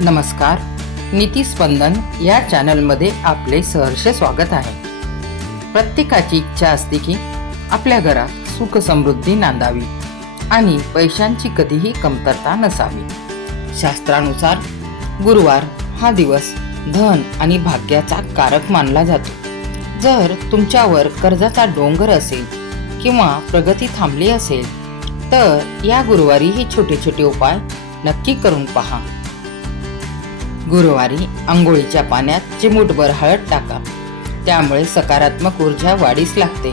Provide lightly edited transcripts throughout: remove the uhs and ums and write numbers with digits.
नमस्कार. नीतिस्पंदन या चॅनलमध्ये आपले सहर्ष स्वागत आहे. प्रत्येकाची इच्छा असते की आपल्या घरात सुख समृद्धी नांदावी आणि पैशांची कधीही कमतरता नसावी. शास्त्रानुसार गुरुवार हा दिवस धन आणि भाग्याचा कारक मानला जातो. जर तुमच्यावर कर्जाचा डोंगर असेल किंवा प्रगती थांबली असेल तर या गुरुवारी हे छोटे छोटे उपाय नक्की करून पहा. गुरुवारी अंघोळीच्या पाण्यात चिमूटभर हळद टाका. त्यामुळे सकारात्मक ऊर्जा वाढीस लागते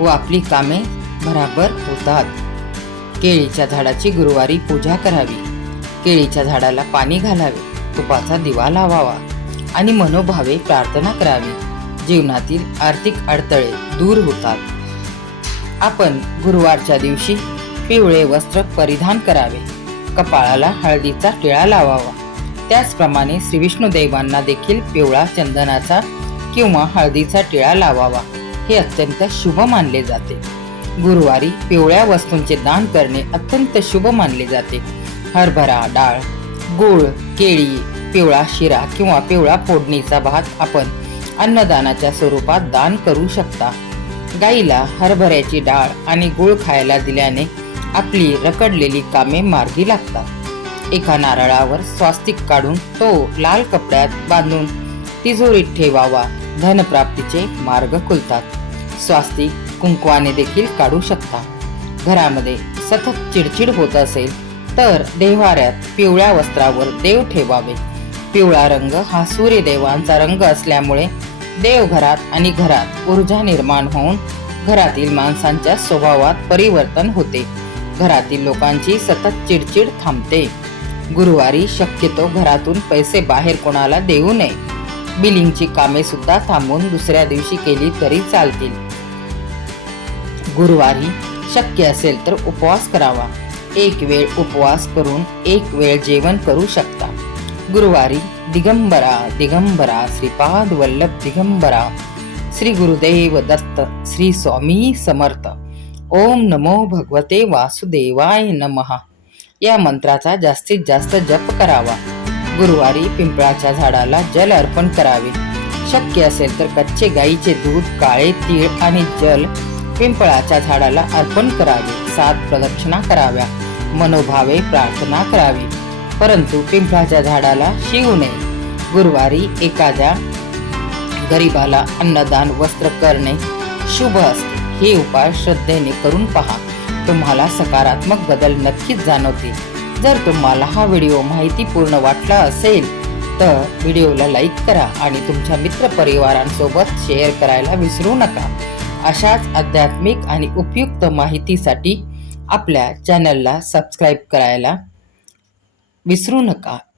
व आपली कामे भराभर होतात. केळीच्या झाडाची गुरुवारी पूजा करावी. केळीच्या झाडाला पाणी घालावे, तुपाचा दिवा लावावा आणि मनोभावे प्रार्थना करावी. जीवनातील आर्थिक अडथळे दूर होतात. आपण गुरुवारच्या दिवशी पिवळे वस्त्र परिधान करावे. कपाळाला हळदीचा टिळा लावावा. त्याचप्रमाणे श्री विष्णुदेवांना देखील पिवळा चंदनाचा किंवा हळदीचा टिळा लावावा. हे अत्यंत शुभ मानले जाते. गुरुवारी पिवळ्या वस्तूंचे दान करणे अत्यंत शुभ मानले जाते. हरभरा डाळ, गूळ, केळी, पिवळा शिरा किंवा पिवळा फोडणीचा भात आपण अन्नदानाच्या स्वरूपात दान करू शकता. गाईला हरभऱ्याची डाळ आणि गूळ खायला दिल्याने आपली रखडलेली कामे मार्गी लागतात. एका नारळावर स्वास्तिक काढून तो लाल कपड्यात बांधून तिजोरीत ठेवावा. धनप्राप्तीचे मार्ग खुलतात. स्वास्तिक कुंकवाने देखील काढू शकता. घरामध्ये सतत चिडचिड होत असेल तर देव्हाऱ्यात पिवळ्या वस्त्रावर देव ठेवावे. पिवळा रंग हा सूर्यदेवांचा रंग असल्यामुळे देवघरात आणि घरात ऊर्जा निर्माण होऊन घरातील माणसांच्या स्वभावात परिवर्तन होते. घरातील लोकांची सतत चिडचिड थांबते. गुरुवारी शक्यतो घरातून पैसे बाहेर कोणाला देऊ नये. बिलिंगची कामे सुद्धा थांबवून दुसऱ्या दिवशी केली तरी चालतील. गुरुवारी शक्य असेल तर उपवास करावा. एक वेळ उपवास करून एक वेळ जेवण करू शकता. गुरुवारी दिगंबरा दिगंबरा श्रीपाद वल्लभ दिगंबरा श्री गुरुदेव दत्त श्री स्वामी समर्थ ओम नमो भगवते वासुदेवाय नमः या मंत्राचा जास्तीत जास्त जप करावा. गुरुवारी पिंपळाच्या झाडाला जल अर्पण करावे. शक्य असेल तर कच्चे गाईचे दूध, काळे तीळ आणि जल पिंपळाच्या झाडाला अर्पण करावे. 7 प्रदक्षिणा कराव्या. मनोभावे प्रार्थना करावी, परंतु पिंपळाच्या झाडाला शिवू नये. गुरुवारी एखाद्या गरीबाला अन्नदान वस्त्र करणे शुभ असते. हे उपाय श्रद्धेने करून पहा. तुम्हाला सकारात्मक बदल नक्कीच जाणवतील. जर तुम्हाला हा व्हिडिओ माहितीपूर्ण वाटला असेल तर व्हिडिओला लाईक करा आणि तुमच्या मित्रपरिवारांसोबत शेअर करायला विसरू नका. अशाच आध्यात्मिक आणि उपयुक्त माहितीसाठी आपल्या चॅनलला सबस्क्राईब करायला विसरू नका.